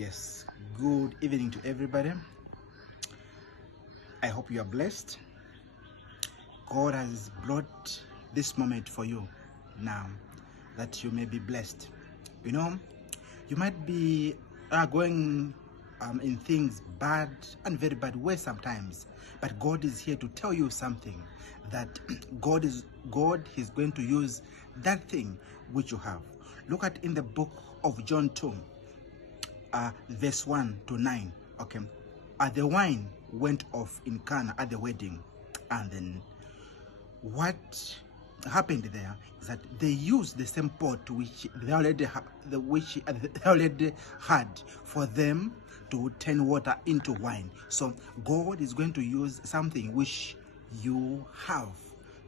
Yes, good evening to everybody. I hope you are blessed. God has brought this moment for you now that you may be blessed. You know, you might be going in things bad and very bad ways sometimes, but God is here to tell you something, that God is going to use that thing which you have. Look at in the book of John 2, verse 1 to 9. Okay, the wine went off in Cana at the wedding, and then what happened there is that they used the same pot which they already had for them to turn water into wine. So God is going to use something which you have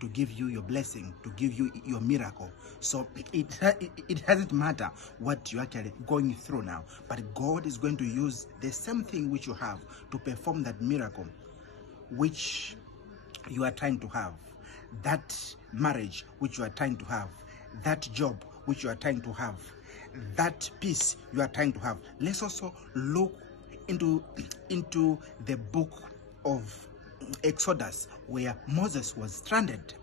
to give you your blessing, to give you your miracle. So it doesn't matter what you're actually going through now, but God is going to use the same thing which you have to perform that miracle which you are trying to have, that marriage which you are trying to have, that job which you are trying to have, that peace you are trying to have. Let's also look into the book of Exodus, where Moses was stranded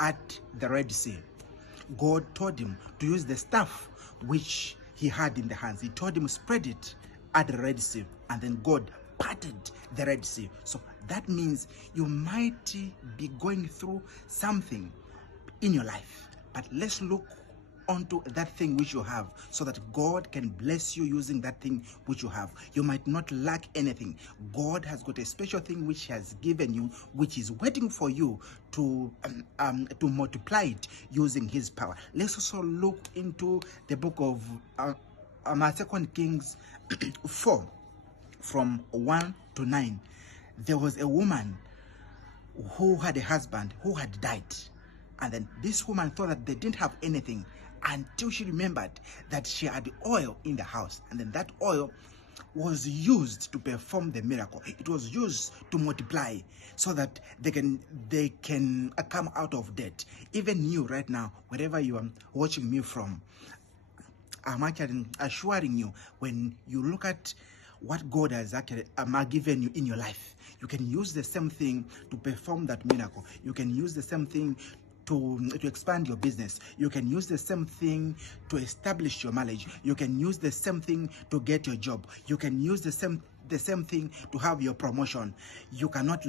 at the Red Sea. God told him to use the staff which he had in the hands. He told him spread it at the Red Sea, and then God parted the Red Sea. So that means you might be going through something in your life, but let's look onto that thing which you have, so that God can bless you using that thing which you have. You might not lack anything. God has got a special thing which He has given you, which is waiting for you to multiply it using His power. Let's also look into the book of 2 Kings 4 from 1 to 9. There was a woman who had a husband who had died, and then this woman thought that they didn't have anything until she remembered that she had oil in the house, and then that oil was used to perform the miracle. It was used to multiply, so that they can come out of debt. Even you right now, wherever you are watching me from, I'm actually assuring you, when you look at what God has actually given you in your life, you can use the same thing to perform that miracle. You can use the same thing to expand your business. You can use the same thing to establish your marriage. You can use the same thing to get your job. You can use the same thing to have your promotion. You cannot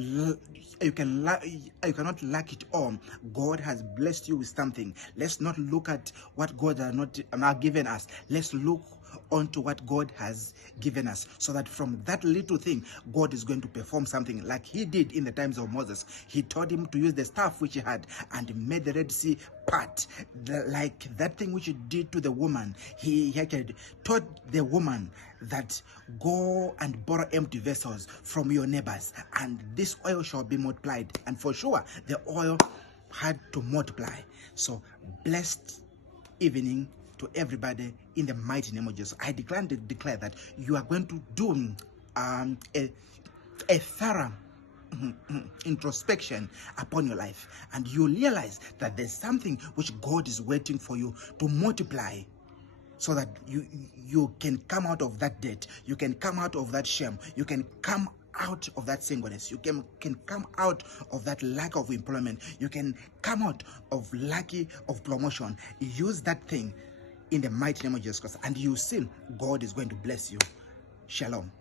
lack it all. God has blessed you with something. Let's not look at what God has not given us. Let's look onto what God has given us, so that from that little thing, God is going to perform something like He did in the times of Moses. He told him to use the staff which he had and made the Red Sea part. Like that thing which He did to the woman, he actually told the woman that go and borrow empty vessels from your neighbors, and this oil shall be multiplied. And for sure, the oil had to multiply. So blessed evening to everybody in the mighty name of Jesus. I declare that you are going to do a thorough introspection upon your life, and you realize that there's something which God is waiting for you to multiply, so that you can come out of that debt, you can come out of that shame, you can come out of that singleness, you can come out of that lack of employment, you can come out of lack of promotion. Use that thing in the mighty name of Jesus Christ, and you see God is going to bless you. Shalom.